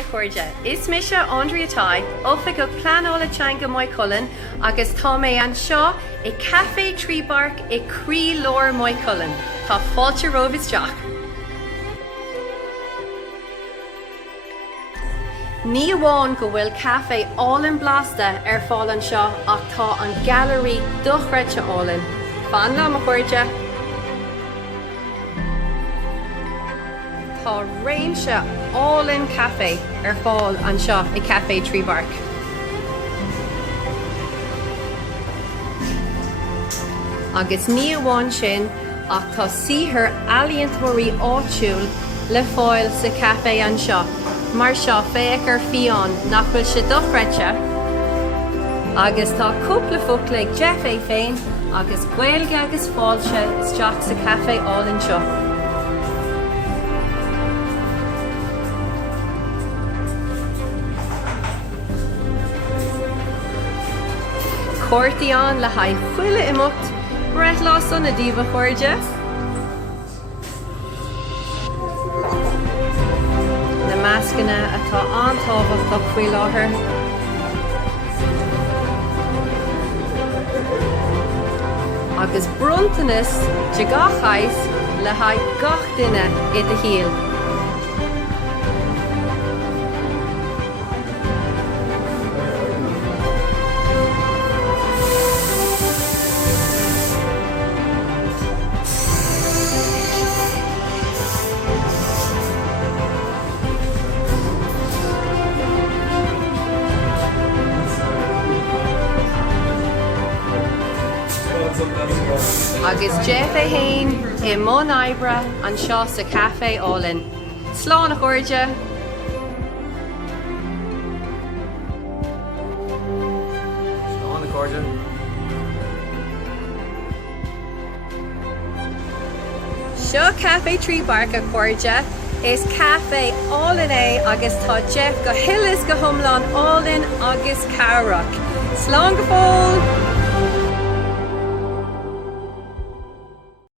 a chuirde. Is me se Andrea Tai, offa go planola teanga moi cullen, agus tá mé an seo I Cafe TreeBark I Cree Lór moi cullen. Tá fáilte rovis Jack. Ní amháin go bhfuil cafe all-in blasta fáil an seo ach tá an gallery duchreite all-in. Fan lá a chuirde. Tá réimse all-in cafe fáil an seo I Cafe TreeBark. Agus ní amháin sin ach tá síthe ealaíontóirí áitiúil le fáil sa cafe an seo. Mar seo féachar fián nach bhfuil sé duchreite. Agus tá cúpla fugla ag Jeff féin agus gaeilge agus fáilte isteach sa cafe all-in seo. Cuirtaí an le haidh chuile imeacht, bret lá son na díomha chuirde. Na meascanna atá antábhacht do chuí láthair. Agus bruntanas de gach ais le haidh gach duine I do híal. Agus Jeff hain I món Ibra an seo sa cafe all-in. Slán a chuirde. Slán a chuirde. Seo Cafe TreeBark a chuirde is cafe all-in agus tá Jeff go hillis go thomláin all-in agus cabhrach. Slán go fóil!